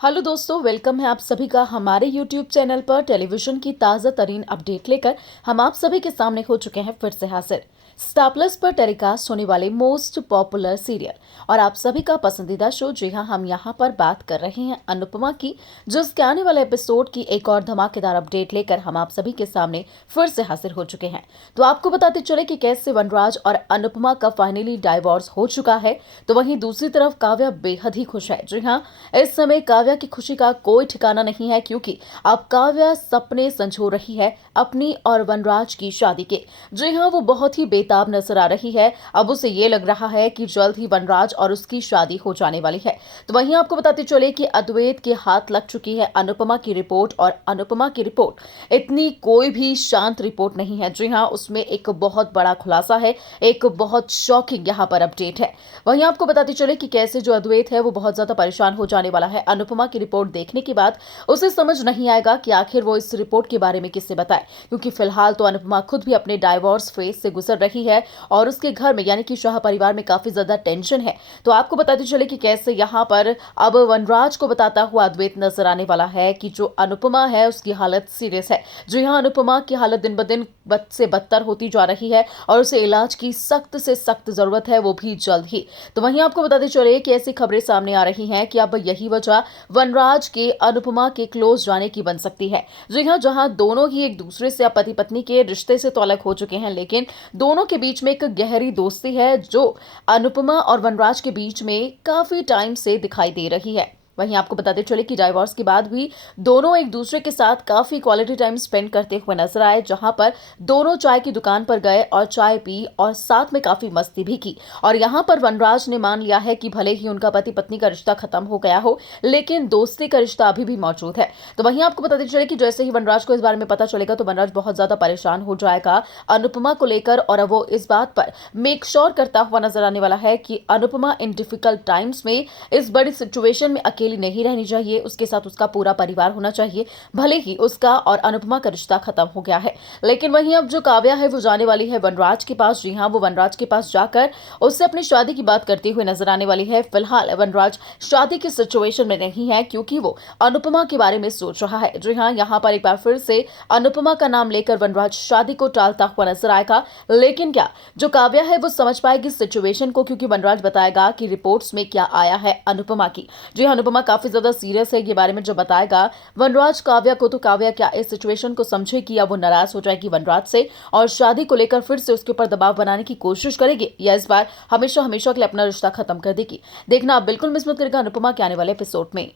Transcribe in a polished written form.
Hello दोस्तों, welcome है आप सभी का हमारे यूट्यूब चैनल पर। टेलीविजन की ताज़ा तरीन अपडेट लेकर हम आप सभी के सामने हो चुके हैं फिर से हाजिर। स्टार प्लस पर टेलीकास्ट होने वाले मोस्ट पॉपुलर सीरियल और आप सभी का पसंदीदा शो, जी हाँ, हम यहाँ पर बात कर रहे हैं अनुपमा की, जिसके आने वाले एपिसोड की एक और धमाकेदार अपडेट लेकर हम आप सभी के सामने फिर से हाजिर हो चुके हैं। तो आपको बताते चले कि कैसे वनराज और अनुपमा का फाइनली डाइवोर्स हो चुका है, तो वहीं दूसरी तरफ काव्या बेहद ही खुश है। जी हाँ, इस समय काव्या की खुशी का कोई ठिकाना नहीं है, क्योंकि अब काव्या सपने संजो रही है अपनी और वनराज की शादी के। जी हाँ, वो बहुत ही बेताब नजर आ रही है। अब उसे ये लग रहा है कि जल्द ही वनराज और उसकी शादी हो जाने वाली है। तो वहीं आपको बताते चले कि अद्वैत के हाथ लग चुकी है अनुपमा की रिपोर्ट, और अनुपमा की रिपोर्ट इतनी कोई भी शांत रिपोर्ट नहीं है। जी हाँ, उसमें एक बहुत बड़ा खुलासा है, एक बहुत शॉकिंग यहाँ पर अपडेट है। वहीं आपको बताते चले कि कैसे जो अद्वैत है वो बहुत ज्यादा परेशान हो जाने वाला है अनुपमा की रिपोर्ट देखने के बाद। उसे समझ नहीं आएगा कि आखिर वो इस रिपोर्ट के बारे में किससे बताए, क्योंकि फिलहाल तो अनुपमा खुद भी अपने डाइवोर्स फेज से गुजर रही है और उसके घर में यानी कि शाह परिवार में काफी ज्यादा टेंशन है। तो आपको बताते चले कि कैसे यहाँ पर अब वनराज को बताता हुआ अद्वैत नजर आने वाला है कि जो अनुपमा है उसकी हालत सीरियस है। जी हाँ, अनुपमा की हालत दिन ब दिन बद से बदतर होती जा रही है और उसे इलाज की सख्त से सख्त जरूरत है, वो भी जल्द ही। तो वहीं आपको बताते चले कि ऐसी खबरें सामने आ रही हैं कि अब यही वजह वनराज के अनुपमा के क्लोज जाने की बन सकती है। जी हाँ, जहां दोनों ही एक दूसरे से पति पत्नी के रिश्ते से तो अलग हो चुके हैं, लेकिन दोनों के बीच में एक गहरी दोस्ती है जो अनुपमा और वनराज के बीच में काफी टाइम से दिखाई दे रही है। वहीं आपको बताते चले कि डाइवोर्स के बाद भी दोनों एक दूसरे के साथ काफी क्वालिटी टाइम स्पेंड करते हुए नजर आए, जहां पर दोनों चाय की दुकान पर गए और चाय पी और साथ में काफी मस्ती भी की। और यहां पर वनराज ने मान लिया है कि भले ही उनका पति पत्नी का रिश्ता खत्म हो गया हो, लेकिन दोस्ती का रिश्ता अभी भी मौजूद है। तो वहीं आपको बताते चले कि जैसे ही वनराज को इस बारे में पता चलेगा तो वनराज बहुत ज्यादा परेशान हो जाएगा अनुपमा को लेकर, और अब वो इस बात पर मेक श्योर करता हुआ नजर आने वाला है कि अनुपमा इन डिफिकल्ट टाइम्स में, इस बड़ी सिचुएशन में अकेली नहीं रहनी चाहिए, उसके साथ उसका पूरा परिवार होना चाहिए। भले ही उसका और अनुपमा का रिश्ता खत्म हो गया है, लेकिन वहीं अब जो काव्या है वो जाने वाली है वनराज के पास। जी हाँ, वो वनराज के पास जाकर उससे अपनी शादी की बात करते हुए नजर आने वाली है। फिलहाल वनराज शादी की सिचुएशन में नहीं है, क्योंकि वो अनुपमा के बारे में सोच रहा है। जी हाँ, यहाँ पर एक बार फिर से अनुपमा का नाम लेकर वनराज शादी को टालता हुआ नजर आएगा। लेकिन क्या जो काव्या है वो समझ पाएगी सिचुएशन को, क्योंकि वनराज बताएगा कि रिपोर्ट्स में क्या आया है अनुपमा की। जी हाँ, अनुपमा काफी ज्यादा सीरियस है, ये बारे में जो बताएगा वनराज काव्या को, तो काव्या क्या इस सिचुएशन को समझेगी या वो नाराज हो जाएगी वनराज से और शादी को लेकर फिर से उसके ऊपर दबाव बनाने की कोशिश करेगी, या इस बार हमेशा हमेशा के लिए अपना रिश्ता खत्म कर देगी। देखना आप बिल्कुल मिस मत करेगा अनुपमा के आने वाले एपिसोड में।